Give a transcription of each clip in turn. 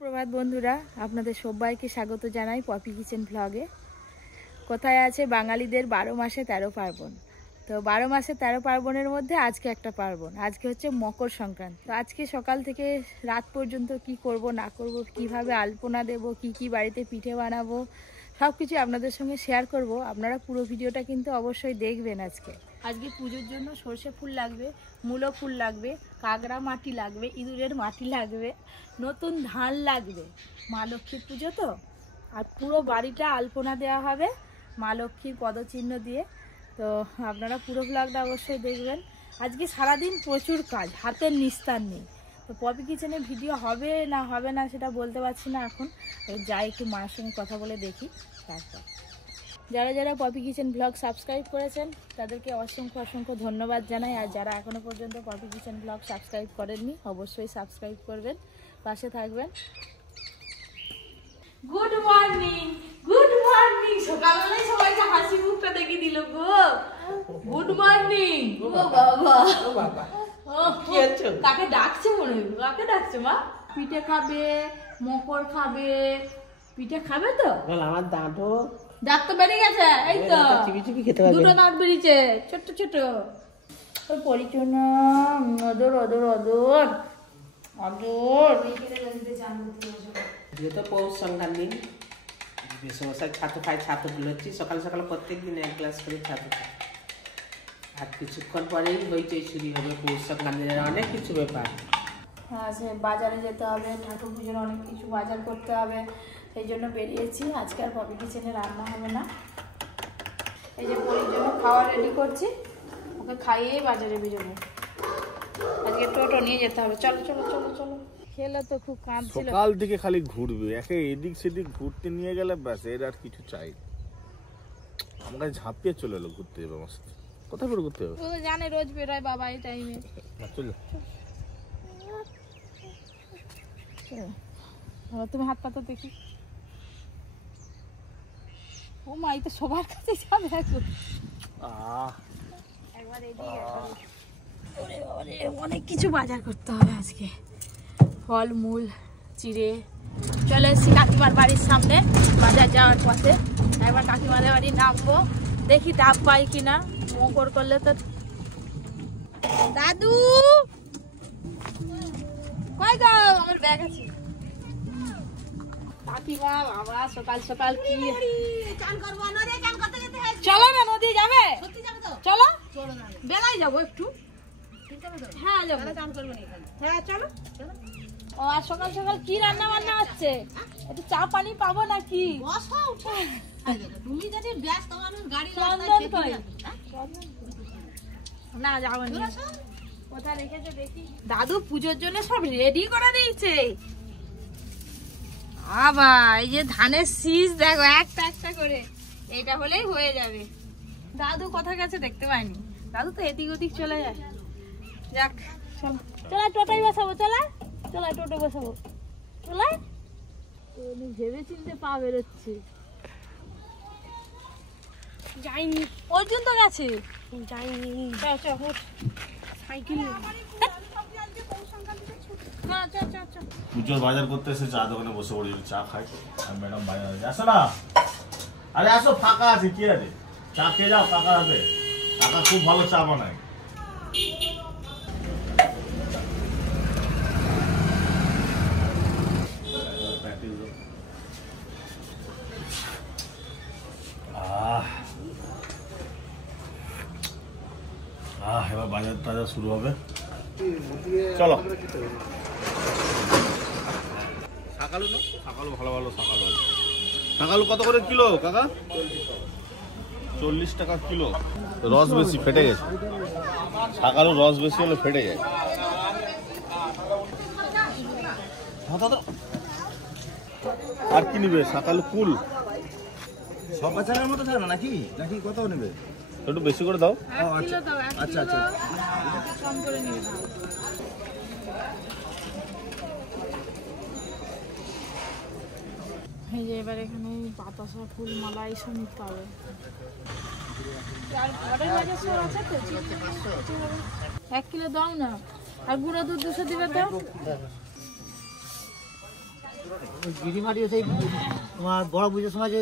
সুপ্রভাত বন্ধুরা, আপনাদের সবাইকে স্বাগত জানাই পপি কিচেন ব্লগে। কোথায় আছে বাঙালিদের 12 মাসে 13 পার্বণ। তো 12 মাসে 13 পার্বণের মধ্যে আজকে একটা পার্বণ, আজকে হচ্ছে মকর সংক্রান্তি। তো আজকে সকাল থেকে রাত পর্যন্ত কি করব না করব, কিভাবে আলপনা দেব, কি বাড়িতে পিঠে বানাবো, সব কিছু আপনাদের সঙ্গে শেয়ার করব। আপনারা পুরো ভিডিওটা কিন্তু অবশ্যই দেখবেন। আজকে পুজোর জন্য সর্ষে ফুল লাগবে, মূলো ফুল লাগবে, কাগড়া মাটি লাগবে, ইঁদুরের মাটি লাগবে, নতুন ধান লাগবে। মা লক্ষ্মীর পুজো তো, আর পুরো বাড়িটা আলপনা দেওয়া হবে মা লক্ষ্মীর পদচিহ্ন দিয়ে। তো আপনারা পুরো ব্লগটা অবশ্যই দেখবেন। আজকে সারাদিন প্রচুর কাজ, হাতের নিস্তার নেই। তো পপি কিচেনে ভিডিও হবে না সেটা বলতে পারছি না এখন। যাই একটু মায়ের সঙ্গে কথা বলে দেখি। তারপর যারা পপি কিচেন ব্লগ সাবস্ক্রাইব করেছেন তাদেরকে অসংখ্য ধন্যবাদ জানাই। আর যারা এখনও পর্যন্ত পপি কিচেন ব্লগ সাবস্ক্রাইব করেননি অবশ্যই সাবস্ক্রাইব করবেন, পাশে থাকবেন। গুড মর্নিং, সকালবেলায় সবাইকে হাসি মুখটা দেখে দিল গো। Good morning. ও বাবা কি হচ্ছে? কাকে ডাকছে মনে হয়? কাকে ডাকছে মা? পিঠে খাবে, মকর খাবে। পিঠে খাবে তো? আমার দাঁতও দাঁত তো বেরিয়ে গেছে, এই তো দুটো দাঁত বেরিয়েছে ছোট। ওই পরিচনা অদর যেহেতু পৌষ সংক্রান্তি সমস্যায় ছাতু খাই, ছাতু গুলোচ্ছি সকাল সকাল প্রত্যেক দিন 1 গ্লাস করে ছাতু খাই। আর কিছুক্ষণ পরেই হইচই শুরু হবে পৌষ সংক্রান্তির অনেক কিছু ব্যাপার। হ্যাঁ, সে বাজারে যেতে হবে, ঠাকুর পুজোর অনেক কিছু বাজার করতে হবে, সেই জন্য বেরিয়েছি। আজকে আর পপি কিচেনে রান্না হবে না। এই যে পরির জন্য খাওয়া রেডি করছি, ওকে খাইয়েই বাজারে বেরোবো। আজকে টোটো নিয়ে যেতে হবে। চলো। খেলে তো খুব কাঁদছিল। সকাল থেকে খালি ঘুরবে, একে এদিক সেদিক ঘুরতে নিয়ে গেলে ব্যাস, এর আর কিছু চাই। আমরা ঝাঁপিয়ে চলে এলো ঘুরতে যাবে আমার সাথে। কোথায় করে ঘুরতে যাবে? ও জানে রোজ বেরোয় বাবা এই টাইমে। চলো তুমি হাত পাতা দেখি। ও মা, এই তো সবার কাছে যাবে এখন। একবার অনেক কিছু বাজার করতে হবে আজকে। ফল মূল চিড়ে চলে এসেছি কাকিমার বাড়ির সামনে, বাজার যাওয়ার পথে। একবার কাকিমাদের বাড়ি নামবো, দেখি ডাব পাই কিনা। মকর করলে তো দাদু কই গো, আমার ব্যাগ আছে। কাকিমা বাবা সকাল কি চলো না, নদী যাবে? চলো বেলায় যাবো একটু। হ্যাঁ যাবো, হ্যাঁ চলো। ও আর সকাল কি রান্না বান্না হচ্ছে? একটু চা পানি পাবো নাকি? না যাবো না, কোথায় রেখেছে দেখি। দাদু পুজোর জন্য সব রেডি করে দিয়েছে। আবা এই যে ধানের শীষ দেখো, একটা করে, এটা হলেই হয়ে যাবে। দাদু কোথায় গেছে দেখতে পাইনি। দাদু তো এদিক ওদিক চলে যায়। যাক চলো টোটোই বসাবো। চলো টোটো বসাবো। চলো ভেবে চিনতে পা বেরোচ্ছে। যাইনি পর্যন্ত গেছে, যাইনি। সাইকেল পুজোর বাজার করতে এসে চা দোকানে বসে পড়ি, চা খাই। আর ম্যাডাম বাইরে আসো না, আরে আসো, ফাঁকা আছে, কি আছে, চা খেয়ে যাও কাকার হাতে। কাকা খুব ভালো চা বানায়। এবার বাজার টাজার শুরু হবে, চলো। শাকালু ভালো শাকালু কত করে কিলো কাকা? 40 টাকা কিলো। রস বেশি, ফেটে গেছে। শাকালু রস বেশি হলে ফেটে যায়। আর কি নিবে? শাকালু কুল সব বাচ্চাদের মতো থাকে না নাকি? কত নেবে? একটু বেশি করে দাও। আচ্ছা কম করে নিয়ে যাও। এই যে এবার এখানে বাতাসা ফুল মালা এইসব নিতে হবে। এক কিলো দাও না। আর গুঁড়ো দুধ 200 দিবে তো। গিরিমাটি সেই তোমার বড় পুজোর সময় যে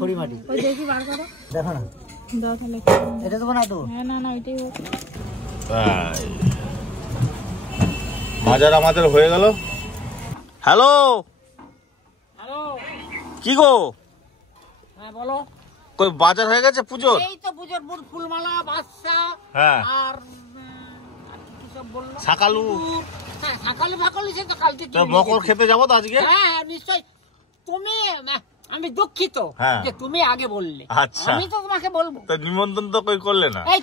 খড়িমাটি ওই দেখি বার করো, দেখো না, দাও তাহলে। এটা দেবো না তো? হ্যাঁ, না না, এটাই হোক। বাজার আমাদের হয়ে গেল। হ্যালো, হ্যালো, কি গো? হ্যাঁ বলো। কই বাজার হয়ে গেছে পুজোর? এই তো পুজোর ফুলমালা, বাদশা হ্যাঁ, আর কি সব বললো, শাকালু। হ্যাঁ সকালে ফাকালে সে তো কালকে তো মকর খেতে যাবো তো আজকে? হ্যাঁ নিশ্চয়। তুমি আমি দুঃখিত হ্যাঁ। যে তুমি আগে বললে, আচ্ছা। আমি তো তোমাকে বলবো। তো নিমন্ত্রণ তো কই করলে না? এই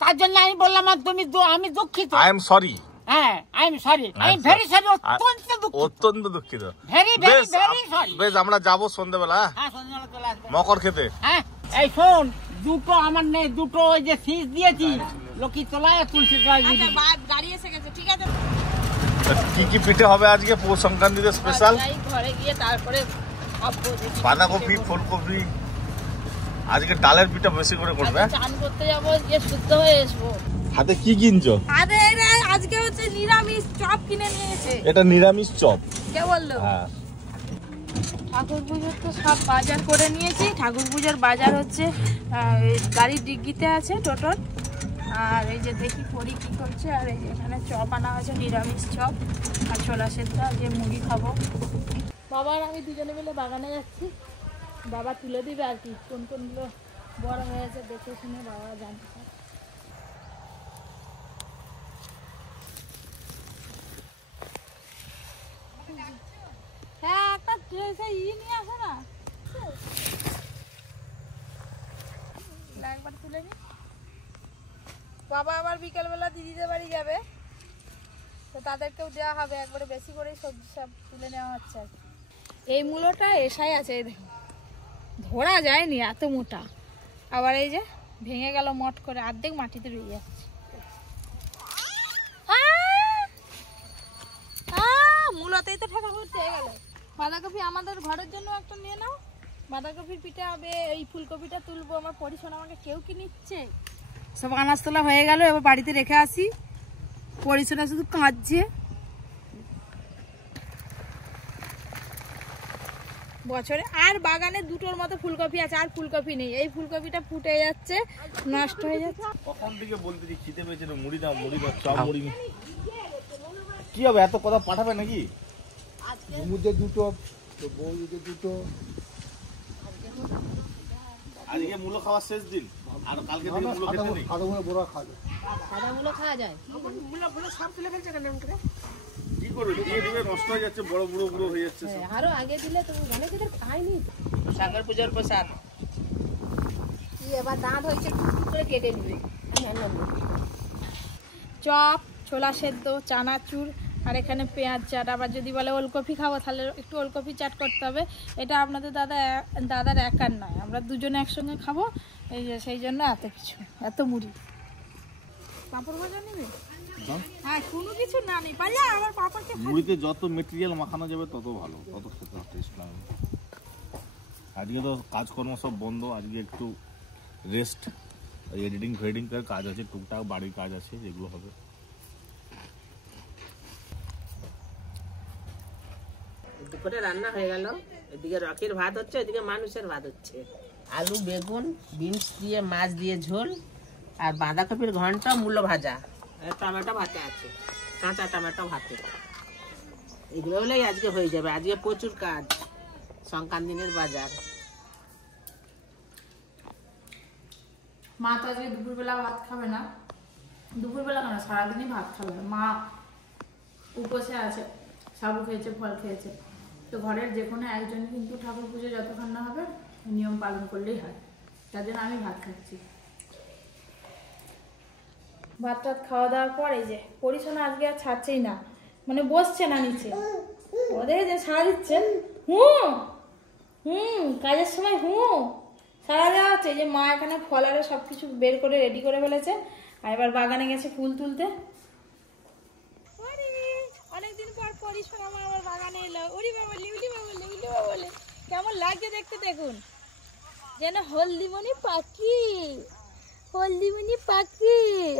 তার জন্য আমি বললাম আর তুমি আমি দুঃখিত। I am sorry. হ্যাঁ I am sorry, I am very sorry, অত্যন্ত দুঃখিত, অত্যন্ত দুঃখিত। Very very very sorry. বেশ, আমরা যাবো সন্ধ্যেবেলা হ্যাঁ সন্ধ্যাবেলা চলে আসবে। মকর খেতে। হ্যাঁ এই শোন, দুটো আমার নেই, দুটো ওই যে ফিস দিয়েছি লক্ষ্মী তলায় তুলসী তলায় দিয়ে দিবি। গাড়ি এসে গেছে, ঠিক আছে। তা কি কি পিঠে হবে আজকে পৌষ সংক্রান্তিতে স্পেশাল? যাই ঘরে গিয়ে তারপরে ভাববো যে কি বাঁধাকপি, ফুলকপি। আজকে ডালের পিঠা বেশি করে করবে। আজকে চান করতে যাবো, গিয়ে শুদ্ধ হয়ে আসবো। হাতে কি কিনছো? আজকে হচ্ছে নিরামিষ চপ কিনে নিয়েছে। এটা নিরামিষ চপ। কে বললো? হ্যাঁ, ঠাকুর পুজোর তো সব বাজার করে নিয়েছি। ঠাকুর পুজোর বাজার হচ্ছে গাড়ির ডিগ্গিতে আছে টোটোর। আর এই যে দেখি পরি কি করছে। আর এই যে এখানে চপ আনা হয়েছে, নিরামিষ চপ আর ছোলা সেদ্ধ, আজকে মুড়ি খাবো। বাবা আর আমি দুজনে মিলে বাগানে যাচ্ছি। বাবা তুলে দিবে আর কি, কোন কোনগুলো বড় হয়েছে দেখে শুনে বাবা জানতে পারে। হ্যাঁ, একটা নিয়ে আসো না, একবার তুলে নি। বাবা আবার বিকেলবেলা দিদিদের বাড়ি যাবে, তো তাদেরকেও দেওয়া হবে। একবারে বেশি করেই সবজি সব তুলে নেওয়া হচ্ছে আর কি। এই মূলোটা এসাই আছে, এই দেখো, ধরা যায়নি, এত মোটা। আবার এই যে ভেঙে গেল মট করে, অর্ধেক মাটিতে রয়ে যাচ্ছে। মূলতেই তো ঠেকা পড়তে গেল। বাঁধাকপি আমাদের ঘরের জন্য একটা নিয়ে নাও। বাঁধাকপির পিঠা হবে, এই ফুলকপিটা তুলবো। আমার পরিশোনা আমাকে কেউ কি নিচ্ছে? সব আনাজ তোলা হয়ে গেল, এবার বাড়িতে রেখে আসি। পরিশোনা শুধু কাঁদছে। বছরে আর বাগানে দুটোর মতো ফুলকপি আছে, আর ফুলকপি নেই। এই ফুলকপিটা ফুটে যাচ্ছে, নষ্ট হয়ে যাচ্ছে। কখন থেকে বলতেছি খিদে পেয়েছে, মুড়ি দাও, মুড়ি দাও, চপ মুড়ি। কি হবে, এত কথা পাঠাবে নাকি? সমুদ্রে দুটো, তো বৌদিকে দুটো। আজকে মূলো খাওয়ার শেষ দিন, আর কালকে থেকে মূলো খেতে নেই। সাদা মনে বড়া খাবে। সাদা মূলো খাওয়া যায়? কি করবে, দিয়ে দিবে, নষ্ট হয়ে যাচ্ছে, বড় বুড়ো বুড়ো হয়ে যাচ্ছে সব। আরো আগে দিলে তো অনেকেদের খায়নি। সাগর পূজার প্রসাদ। এবার দাঁত হয়েছে, করে কেটে নিবে। চপ, ছোলা সেদ্ধ, চানাচুর, আর এখানে পেঁয়াজ চাট। আবার যদি বলে ওলকপি খাবো, তাহলে একটু ওলকপি চাট করতে হবে। এটা আপনাদের দাদার একার নয়, আমরা দুজনে একসঙ্গে খাবো। এই যে সেই জন্য এত কিছু, এত মুড়ি। পাঁপড় ভাজা নেবে? হ্যাঁ, কোনো কিছু না নেই, পারলে আমার পাঁপড়কে। মুড়িতে যত মেটেরিয়াল মাখানো যাবে তত ভালো, তত খেতে টেস্ট লাগবে। আজকে তো কাজকর্ম সব বন্ধ, আজকে একটু রেস্ট। এডিটিং ফেডিং এর কাজ আছে, টুকটাক বাড়ির কাজ আছে, যেগুলো হবে। দুপুরে রান্না হয়ে গেল। এদিকে রকির ভাত হচ্ছে, এদিকে মানুষের ভাত হচ্ছে। আলু, বেগুন, বিনস দিয়ে, মাছ দিয়ে ঝোল, আর বাঁধাকপির ঘন্ট, মূলো ভাজা, আর টমেটো ভাতে আছে, কাঁচা টমেটো ভাতে। এগুলো হলেই আজকে হয়ে যাবে। আজকে প্রচুর কাজ, সংক্রান্তির বাজার। মা তো আজকে দুপুরবেলা ভাত খাবে না। দুপুরবেলা কেন, সারাদিনই ভাত খাবে না। মা উপোসে আছে, সাবু খেয়েছে, ফল খেয়েছে। তো ঘরের যে কোনো একজন কিন্তু ঠাকুর পুজো যতক্ষণ না হবে নিয়ম পালন করলেই হয়। তার জন্য আমি ভাত খাচ্ছি। ভাত টাত খাওয়া দাওয়ার পর এই যে পরিশোনা আজকে আর ছাড়ছেই না, মানে বসছে না নিচে। ওদের যে সারা দিচ্ছেন, কাজের সময় সারা দেওয়া হচ্ছে। যে মা এখানে ফলারে সব কিছু বের করে রেডি করে ফেলেছে, আর এবার বাগানে গেছে ফুল তুলতে। অনেকদিন পর পরিশোনা মা আমার বাগানে এলো। উড়ি বাবা বলে কেমন লাগছে দেখতে, দেখুন যেন হলদিমণি পাখি। হলদিমণি পাখি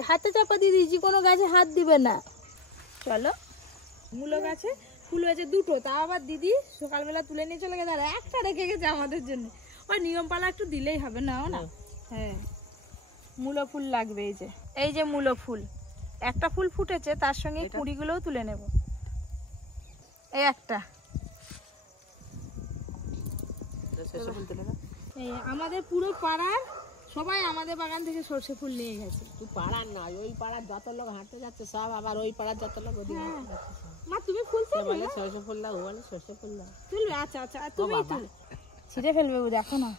হাতে চাপা দিয়ে দিয়েছি, কোনো গাছে হাত দিবে না। চলো, মূলো গাছে ফুল হয়েছে দুটো, তা আবার দিদি সকালবেলা তুলে নিয়ে চলে গেছে, আর একটা রেখে গেছে আমাদের জন্য। ওই নিয়ম পালা একটু দিলেই হবে না না? হ্যাঁ, মূলো ফুল লাগবে। এই যে মূলো ফুল, একটা ফুল ফুটেছে, তার সঙ্গে কুঁড়িগুলোও তুলে নেব। এই একটা এই আমাদের পুরো পাড়ার সবাই আমাদের বাগান থেকে সর্ষে ফুল নিয়ে গেছে। তুই পাড়ার নয়, ওই পাড়ার যত লোক হাঁটতে যাচ্ছে সব, আবার ওই পাড়ার যত লোক মা তুমি ফুল তুলবে? সরষে ফুল দাও, বলে সরষে ফুল দাও তুলবে? আচ্ছা আচ্ছা, তুমি তুলো, ছিটে ফেলবে ও, দেখো না।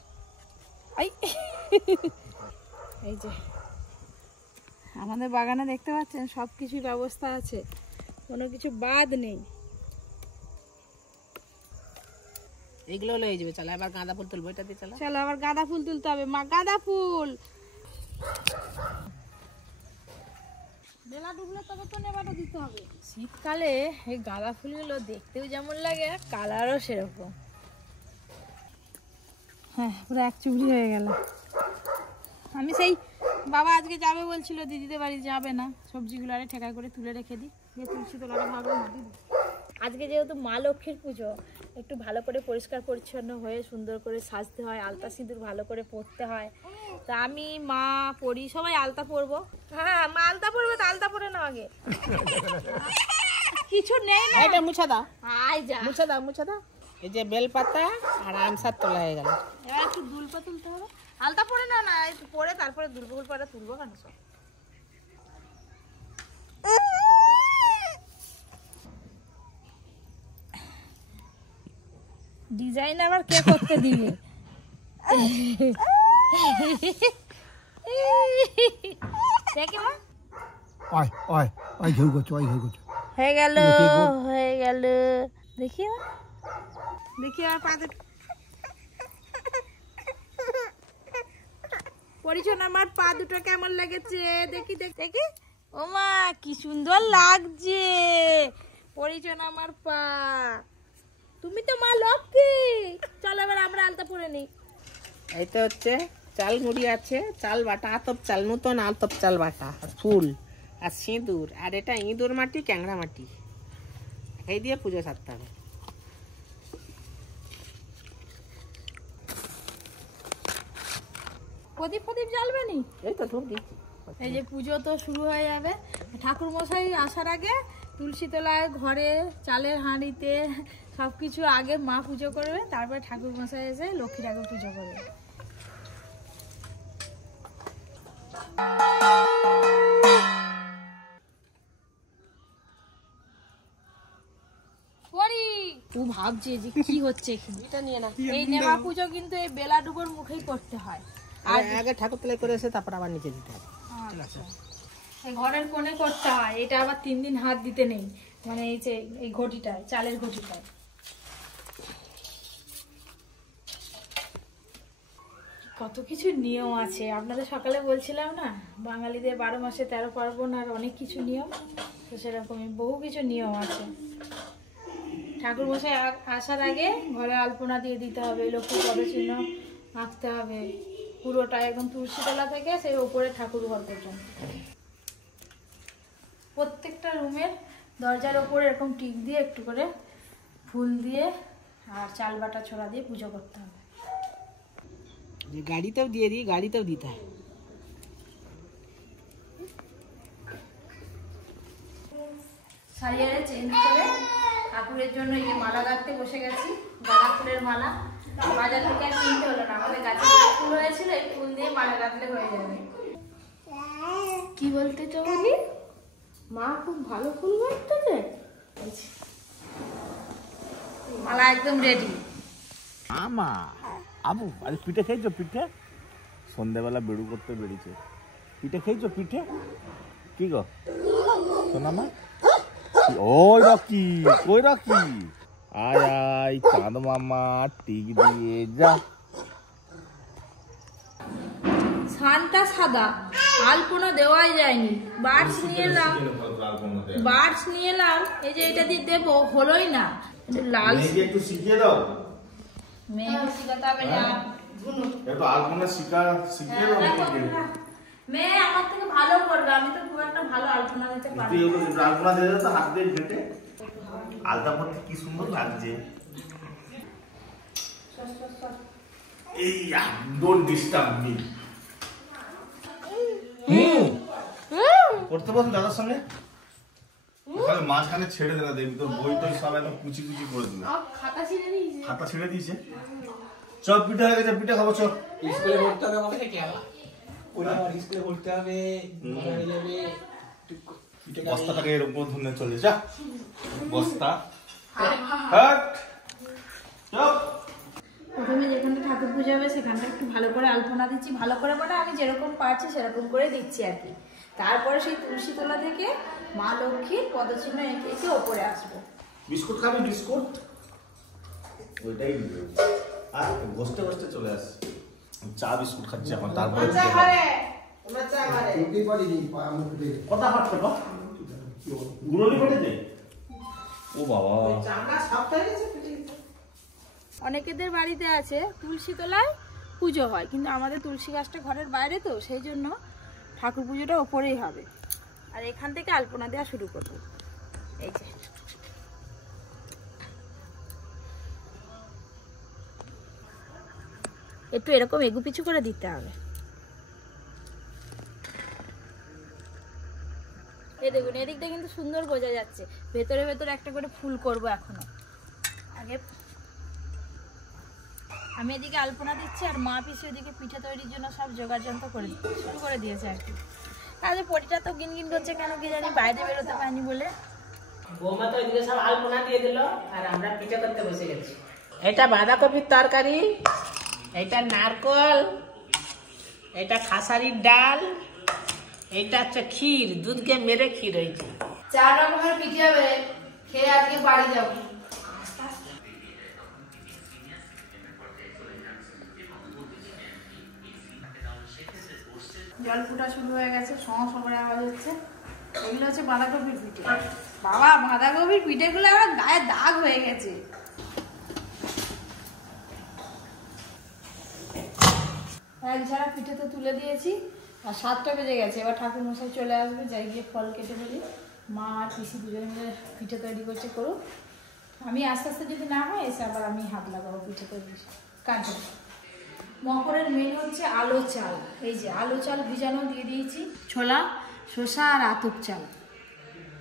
এই যে আমাদের বাগানে দেখতে পাচ্ছেন সব কিছুর ব্যবস্থা আছে, কোনো কিছু বাদ নেই। এইগুলো হলে হয়ে যাবে। চলো এবার গাঁদা ফুল তুলবো, এটা দিয়ে চলো। চলো আবার গাঁদা ফুল তুলতে হবে মা, গাঁদা ফুল। বেলা ডুবলে তবে তো নেবাটা দিতে হবে। শীতকালে এই গাঁদা ফুলগুলো দেখতেও যেমন লাগে, কালারও সেরকম। হ্যাঁ, পুরো এক চুড়ি হয়ে গেল। আমি সেই বাবা আজকে যাবে বলছিল, দিদিদের বাড়ি যাবে না, সবজিগুলো আরে ঠেকা করে তুলে রেখে দিই, দিয়ে তুলসী তোলারে ভাবো না দিদি। আজকে যেহেতু মা লক্ষ্মীর পুজো, একটু ভালো করে পরিষ্কার পরিচ্ছন্ন হয়ে সুন্দর করে সাজতে হয়, আলতা সিঁদুর ভালো করে পরতে হয়। তা আমি মা পরি, সবাই আলতা পরবো। হ্যাঁ, মা আলতা পরবে, তো আলতা পরে নাও আগে। কিছু নেই না, এটা মুছা দাও, আয় যা, মুছা দাও, মুছা দাও। এই যে বেলপাতা আর আমসার তোলা হয়ে গেল। এবার একটু দুলপা তুলতে হবে। আলতা পরে না, না একটু পরে তারপরে দুলপা ফুলপাটা তুলবো কেন সব। ডিজাইন আবার কে করতে দিবে? হয়ে গেল, হয়ে গেল। দেখি দেখি আর পা পরিচ্ছন্ন, আমার পা দুটো কেমন লেগেছে দেখি দেখি। ও মা কি সুন্দর লাগছে পরিচ্ছন্ন আমার পা। তুমি তো মা লক্ষ্মী। চলো এবার আমরা আলতা পরে নিই। এই তো হচ্ছে চাল মুড়ি আছে, চাল বাটা, আতপ চাল, নতুন আতপ চাল বাটা, ফুল আর সিঁদুর, আর এটা ইঁদুর মাটি, ক্যাংড়া মাটি, এই দিয়ে পুজো সারতে হবে। প্রদীপ প্রদীপ জ্বালবে নি? এই তো ধূপ দিচ্ছি। এই যে পুজো তো শুরু হয়ে যাবে। ঠাকুর মশাই আসার আগে তুলসী তলায়, ঘরে, চালের হাঁড়িতে সবকিছু আগে মা পুজো করবে, তারপরে ঠাকুর মশাই এসে লক্ষ্মী ঠাকুর পুজো করবে। ও ভাবছে যে কি হচ্ছে এখানে। এটা নিয়ে না, এই নেমা পুজো কিন্তু এই বেলা ডুবোর মুখেই করতে হয়। আর আগে ঠাকুর তলায় করে এসে তারপর আবার নিচে দিতে হবে। এই ঘরের কোণে করতে হয়, এটা আবার 3 দিন হাত দিতে নেই, মানে এই যে এই ঘটিটায়, চালের ঘটিটায়। কত কিছু নিয়ম আছে, আপনাদের সকালে বলছিলাম না, বাঙালিদের 12 মাসে 13 পার্বণ আর অনেক কিছু নিয়ম, তো সেরকমই বহু কিছু নিয়ম আছে। ঠাকুর মশাই আসার আগে ঘরে আলপনা দিয়ে দিতে হবে, লক্ষ্মী পদচিহ্ন আঁকতে হবে পুরোটা, একদম তুলসীতলা থেকে সেই ওপরে ঠাকুর ঘর পর্যন্ত। প্রত্যেকটা রুমের দরজার ওপরে এরকম টিক দিয়ে একটু করে ফুল দিয়ে আর চাল বাটা ছোড়া দিয়ে পুজো করতে হবে। যে গাড়িতেও দিয়ে দিই, গাড়িতেও দিতে হয়। শাড়িয়ারে চেঞ্জ করে ঠাকুরের জন্য এই যে মালা গাঁথতে বসে গেছি, গাঁদা ফুলের মালা। বাজার থেকে আর কিনতে হলো না, আমাদের গাছে ফুল হয়েছিল, এই ফুল দিয়ে মালা গাঁথলে হয়ে যাবে। কি বলতে চাওনি? মা খুব ভালো ফুল গাঁথতেছে। মালা একদম রেডি। আমা আবু আরে পিঠে খেয়েছো? পিঠে সন্ধ্যাবেলা বেড়ু করতে বেরিয়েছে। পিঠে খেয়েছো? পিঠে কি গো শোনা মা? ওই রকি, কই রকি? আয় আয় চাঁদ মামা টিক দিয়ে যা। সানটা সাদা, আলপনা দেওয়াই যায়নি। বার্ডস নিয়ে এলাম, বার্ডস নিয়ে এলাম, এই যে এটা দিয়ে দেবো, হলোই না। লাল একটু শিখিয়ে দাও। মেয়ে শিখাতে হবে না, একটু আলপনা শিখিয়ে দাও। মেয়ে আমার থেকে ভালো করবে, আমি তো খুব একটা ভালো আলপনা দিতে পারি। আলপনা দিয়ে দাও তো হাত দিয়ে ঘেঁটে। আলতা পরতে কি সুন্দর লাগছে। এই ডোন্ট ডিস্টার্ব মি। পড়তে বসুন দাদার সঙ্গে। ওখানে মাঝখানে ছেড়ে দেনা দেখবি তোর বই টই সব একদম কুচি কুচি করে দিবে। খাতা ছেড়ে দিয়েছে। চপ পিঠা হয়ে গেছে, পিঠা খাবো চপ। স্কুলে পড়তে হবে আমাকে কি আলা ওরা স্কুলে পড়তে হবে হয়ে যাবে বস্তাটাকে এর উপর ধরে চলে যা বস্তা হাট চপ। প্রথমে যেখানটা ঠাকুর পুজো হবে সেখানটা একটু ভালো করে আলপনা দিচ্ছি, ভালো করে মানে আমি যেরকম পারছি সেরকম করে দিচ্ছি আর কি। তারপরে সেই তুলসী তলা থেকে মা লক্ষ্মীর পদচিহ্ন এঁকে এঁকে ওপরে আসবো। বিস্কুট খাবি? বিস্কুট ওইটাই দিবে। আর বসতে বসতে চলে আসে চা বিস্কুট খাচ্ছি এখন। তারপরে কথা হাঁটছে না গুড়ি পেটে দে। ও বাবা অনেকেদের বাড়িতে আছে তুলসী তলায় পুজো হয়, কিন্তু আমাদের তুলসী গাছটা ঘরের বাইরে, তো সেই জন্য ঠাকুর পুজোটা ওপরেই হবে। আর এখান থেকে আলপনা দেওয়া শুরু করবো। এই যে একটু এরকম এগু পিছু করে দিতে হবে। এই দেখুন এদিকটা কিন্তু সুন্দর বোঝা যাচ্ছে। ভেতরে ভেতরে একটা করে ফুল করব এখনো। আগে আমি এদিকে আলপনা দিচ্ছি আর মা পিসি ওদিকে পিঠা তৈরির জন্য সব জোগাড় যন্ত্র করে শুরু করে দিয়েছে আর কি। তাহলে পটিটা তো গিনগিন করছে কেন কি জানি, বাইরে বেরোতে পারিনি বলে। বৌমা তো ওইদিকে সব আলপনা দিয়ে দিল আর আমরা পিঠা করতে বসে গেছি। এটা বাঁধাকপির তরকারি, এটা নারকল, এটা খাসারির ডাল, এটা হচ্ছে ক্ষীর, দুধকে মেরে ক্ষীর হয়েছে। 4 রকমের পিঠে হবে, খেয়ে আজকে বাড়ি যাবো। জল ফুটা শুরু হয়ে গেছে, সবার আওয়াজ হচ্ছে। এগুলো হচ্ছে বাঁধাকপির পিঠে। বাবা বাঁধাকপির পিঠেগুলো আবার গায়ে দাগ হয়ে গেছে। এক ঝাড়া পিঠে তো তুলে দিয়েছি আর 7টা বেজে গেছে। এবার ঠাকুর মশাই চলে আসবে, যাই গিয়ে ফল কেটে ফেলি। মা আর পিসি দুজনে মিলে পিঠে তৈরি করছে, করুক। আমি আস্তে আস্তে যদি না হয় এসে আবার আমি হাত লাগাবো পিঠে তৈরি কাজে। মকরের মেন হচ্ছে আলো চাল। এই যে আলো চাল ভিজানো দিয়ে দিয়েছি, ছোলা, শসা আর আতপ চাল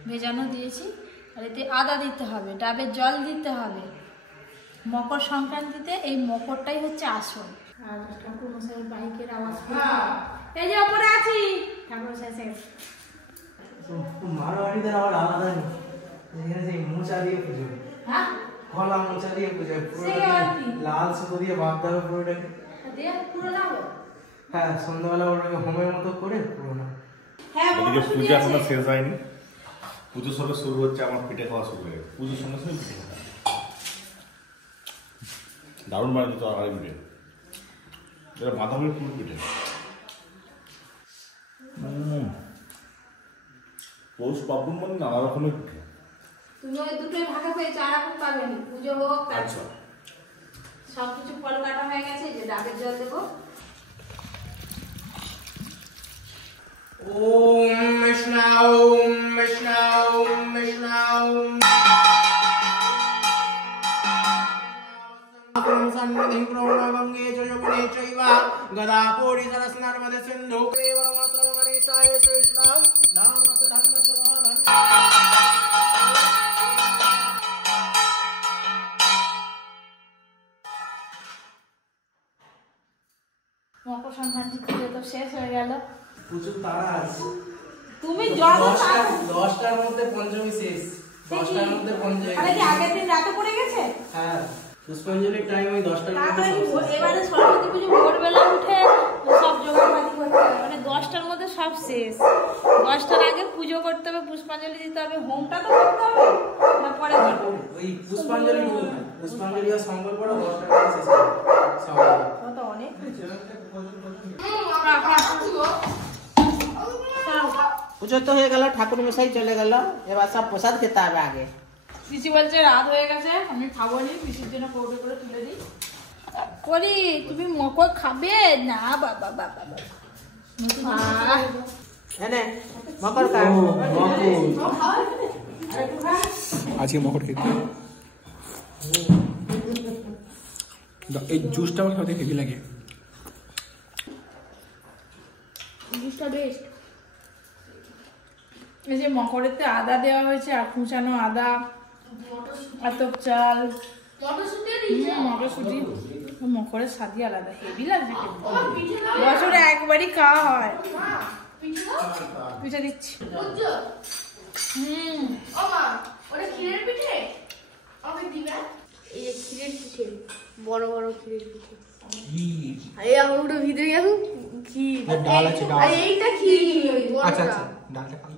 ভেজানো দিয়েছি। আর এতে আদা দিতে হবে, ডাবের জল দিতে হবে। মকর সংক্রান্তিতে এই মকরটাই হচ্ছে আসল। আর ঠাকুর মশাই বাইকের আওয়াজ, এই যে ওপরে আছি ঠাকুর মশাই। মারোয়ারিদের আবার আলাদা এখানে সেই মোচা দিয়ে পুজো, হ্যাঁ কলা মোচা দিয়ে পুজো, পুরোটা লাল সুতো দিয়ে বাঁধতে হবে পুরোটাকে। পুরো না হ্যাঁ, সন্ধ্যাবেলা ওটাকে হোমের মতো করে পুরো না। হ্যাঁ ওদিকে পূজা এখনো শেষ হয়নি। পুজোর সঙ্গে শুরু হচ্ছে আমার পিঠে খাওয়া শুরু হয়ে গেছে। পুজোর সঙ্গে সঙ্গে পিঠে খাওয়া দারুণ বানিয়ে দিত আড়াই পিঠে। এটা বাঁধাকপির ফুল পিঠে। পৌষ পার্বণ মানে নানা রকমের পিঠে। তুমি ওই দুটোই ভাগে পেয়েছো, আর এখন পাবেনি। পুজো হোক, আচ্ছা সবকিছু ফল কাটা হয়ে গেছে। যে ডাবের জল দেবো। ওম কৃষ্ণা ওম কৃষ্ণা ওম কৃষ্ণা ওম সন্নিধিং প্রণবঙ্গে চ যমুনে চৈব গদাপোরি সরস্নর্মদে সিন্ধু কেবলমাত্রমণিতায় কৃষ্ণ নামস্য ধর্মস্য মহাধন্য। মকর সংক্রান্তি পুজো তো শেষ হয়ে গেল। প্রচুর তাড়া আছে। তুমি যত 10টার মধ্যে পঞ্চমী শেষ। 10টার মধ্যে পঞ্চমী। আরে কি আগের দিন রাতে পড়ে গেছে? হ্যাঁ, পুষ্পাঞ্জলির টাইম ওই 10টার মধ্যে তারপরে সব শেষ। এবারে সরস্বতী পুজো ভোরবেলা উঠে সব জোগাড়পাতি করতে হবে, মানে 10টার মধ্যে সব শেষ। 10টার আগে পুজো করতে হবে, পুষ্পাঞ্জলি দিতে হবে, হোমটা তো করতে হবে না পরে করবে? ওই পুষ্পাঞ্জলি আর সংকল্প পড়া 10টার মধ্যে শেষ হবে সবাই। তো অনেক পুজো তো হয়ে গেল, ঠাকুর মশাই চলে গেল, এবার সব প্রসাদ খেতে হবে আগে। পিসি বলছে রাত হয়ে গেছে, আমি খাবো নি, পিসির জন্য কৌটো করে তুলে দিই। করি তুমি মকর খাবে না? বাবা বাবা এনে মকর কাট। আজকে মকর খেতে এই জুসটা আমার খেতে হেভি লাগে। জুসটা বেস্ট। এই যে মকরেতে আদা দেওয়া হয়েছে, আর কুচানো আদা, আতপ চাল, মটরশুঁটি। মকরের স্বাদই আলাদা, হেভি লাগছে। বছরে একবারই খাওয়া হয়। পিঠে দিচ্ছি। এই যে ক্ষীরের পিঠে, বড় বড় ক্ষীরের পিঠে। এই আমার ওটা ভিতরে গেল ক্ষীর, ডাল আছে, ডাল। আর এইটা ক্ষীর। আচ্ছা আচ্ছা, ডালটা খাই।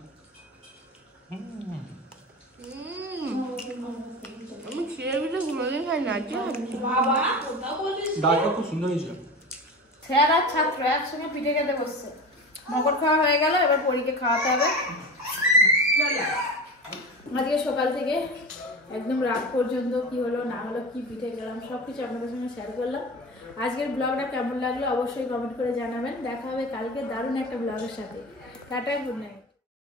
আমি ক্ষীরের পিঠে কোনোদিন খাই না, আজকে ডালটা খুব সুন্দর হয়েছিল। স্যার আর ছাত্র একসঙ্গে পিঠে খেতে বসছে। মকর খাওয়া হয়ে গেল, এবার পরীকে খাওয়াতে হবে। আজকে সকাল থেকে একদম রাত পর্যন্ত কি হলো না হলো, কি পিঠে গেলাম, সব কিছু আপনাদের সঙ্গে শেয়ার করলাম। আজকের ব্লগটা কেমন লাগলো অবশ্যই কমেন্ট করে জানাবেন। দেখা হবে কালকে দারুণ একটা ব্লগের সাথে। Tata, good night.